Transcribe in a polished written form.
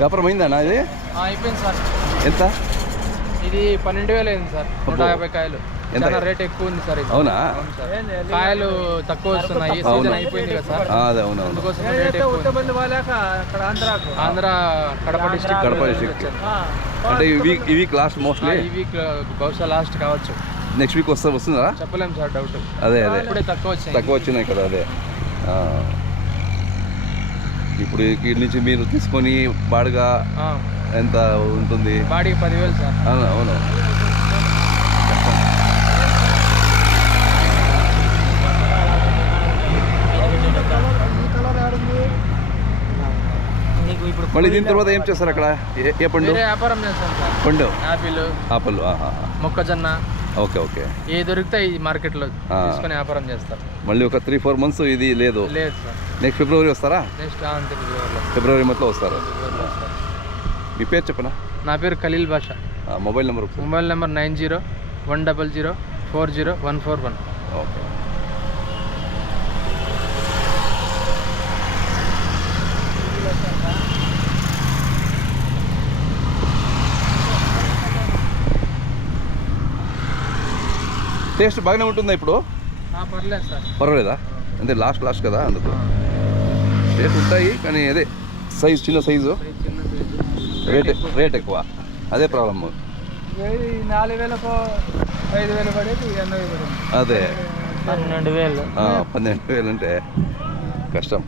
వ్యాపారం అయిందన్నా ఇది? అయిపోయింది సార్. ఎంత? ఇది 12,000 అయింది సార్. 150 కాయలు. చాలా రేట్ ఎక్కువ ఉంది సార్. అవునా? కాయలు తక్కువ వస్తున్నాయి, సీజన్ అయిపోయింది కదా సార్. అదే అవును. అందుకోసం రేట్ ఎక్కువ. ఆంధ్ర కడప డిస్ట్రిక్ట్. అంటే ఈ వీక్ లాస్ట్ మోస్ట్లీ. ఈ వీక్ బహుశా లాస్ట్ కావచ్చు. నెక్స్ట్ వీక్ వస్తుందా? చెప్పలేము సార్, డౌట్. అదే ఇప్పుడే తక్కువ వచ్చినాయి కదా. అదే ఇప్పుడు వీటి నుంచి మీరు తీసుకొని బాడుగా ఎంత ఉంటుంది? బాడీకి 10,000 సార్. అవును. మళ్ళీ దీని తర్వాత ఏం చేస్తారు అక్కడ? ఏ పండు? వ్యాపారం చేస్తాం సార్. పండు, ఆపిల్, మొక్కజొన్న. ఓకే. ఏ దొరికితే ఈ మార్కెట్లో తీసుకొని వ్యాపారం చేస్తారు. మళ్ళీ ఒక 3-4 months ఇది లేదు సార్. నెక్స్ట్ ఫిబ్రవరి వస్తారా? ఫిబ్రవరి మొత్తం వస్తారు. మీ పేరు చెప్పనా? నా పేరు Khaleel Basha. Mobile number 90-100-40141. Okay. Taste బాగానే ఉంటుందా ఇప్పుడు? పర్లేదు సార్. పర్వాలేదా? అంటే లాస్ట్ కదా, అందుకు టేస్ట్ ఉంటాయి. కానీ అదే సైజు, చిన్న సైజు, రేట్ ఎక్కువ. అదే ప్రాబ్లమ్. 4,000 5,000 పడేది 80 పడింది. అదే 12,000 అంటే కష్టం.